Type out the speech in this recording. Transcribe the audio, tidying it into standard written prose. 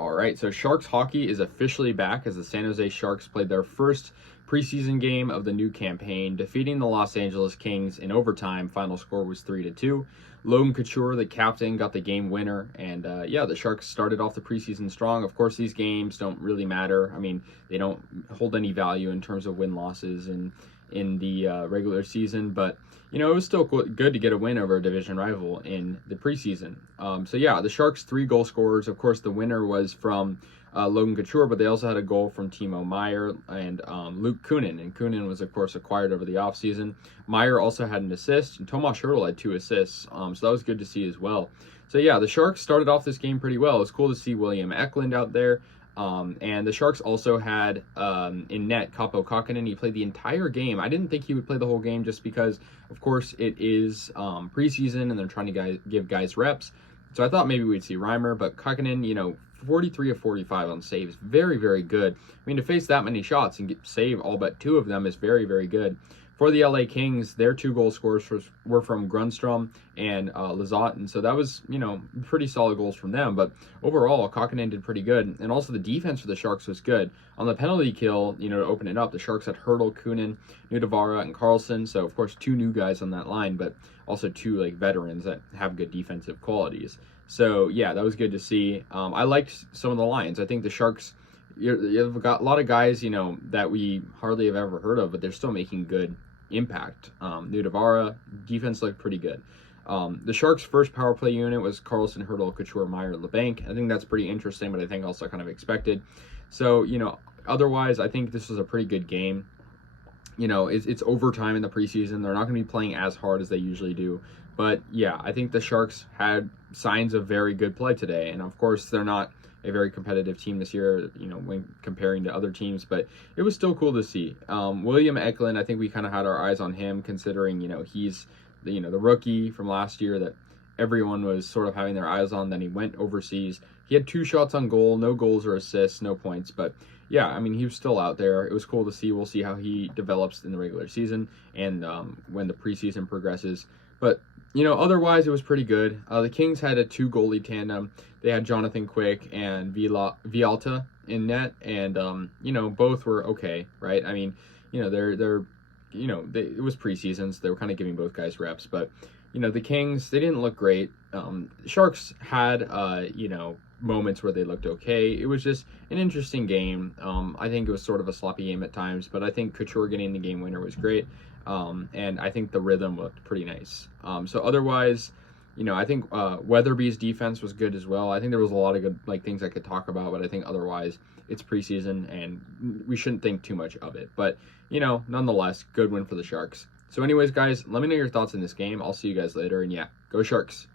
All right, so Sharks hockey is officially back as the San Jose Sharks played their first preseason game of the new campaign, defeating the Los Angeles Kings in overtime. Final score was 3-2. Logan Couture, the captain, got the game winner, and yeah, the Sharks started off the preseason strong. Of course, these games don't really matter. I mean, they don't hold any value in terms of win-losses in the regular season, but you know, it was still good to get a win over a division rival in the preseason. So yeah, the Sharks 3 goal scorers. Of course, the winner was from Logan Couture, but they also had a goal from Timo Meier and Luke Kunin. And Kunin was, of course, acquired over the offseason. Meier also had an assist, and Tomas Hertl had 2 assists. So that was good to see as well. So yeah, the Sharks started off this game pretty well. It was cool to see William Eklund out there. And the Sharks also had in net Kaapo Kähkönen. He played the entire game. I didn't think he would play the whole game just because, of course, it is preseason and they're trying to give guys reps. So I thought maybe we'd see Reimer, but Kähkönen, you know, 43 of 45 on saves. Very, very good. I mean, to face that many shots and save all but 2 of them is very, very good. For the LA Kings, their 2 goal scorers were from Grundstrom and Lizotte, and so that was, you know, pretty solid goals from them. But overall, Kähkönen did pretty good, and also the defense for the Sharks was good. On the penalty kill, you know, to open it up, the Sharks had Hertl, Kunin, Nudavara, and Carlson. So of course, 2 new guys on that line, but also 2 like veterans that have good defensive qualities. So yeah, that was good to see. I liked some of the lines. I think the Sharks, you've got a lot of guys, you know, that we hardly have ever heard of, but they're still making good impact. Nudavara, defense looked pretty good. The Sharks' first power play unit was Carlson, Hertl, Couture, Meier, LeBanc. I think that's pretty interesting, but I think also kind of expected. So, you know, otherwise, I think this was a pretty good game. You know, it's overtime in the preseason. They're not going to be playing as hard as they usually do. But yeah, I think the Sharks had signs of very good play today. And of course, they're not a very competitive team this year, you know, when comparing to other teams, but it was still cool to see. William Eklund, I think we kind of had our eyes on him, considering, you know, he's the rookie from last year that everyone was sort of having their eyes on. Then he went overseas. He had 2 shots on goal, no goals or assists, no points, but yeah, I mean, he was still out there. It was cool to see. We'll see how he develops in the regular season and when the preseason progresses. But, you know, otherwise it was pretty good. The Kings had a 2 goalie tandem. They had Jonathan Quick and Villalta in net, and you know, both were okay, right? I mean, you know, it was preseason, so they were kind of giving both guys reps. But you know, the Kings, they didn't look great. Sharks had you know, moments where they looked okay. It was just an interesting game. I think it was sort of a sloppy game at times, but I think Couture getting the game winner was great. And I think the rhythm looked pretty nice. So otherwise, you know, I think Weatherby's defense was good as well. I think there was a lot of good things I could talk about, but I think otherwise it's preseason and we shouldn't think too much of it. But, you know, nonetheless, good win for the Sharks. So anyways, guys, let me know your thoughts in this game. I'll see you guys later, and yeah, go Sharks.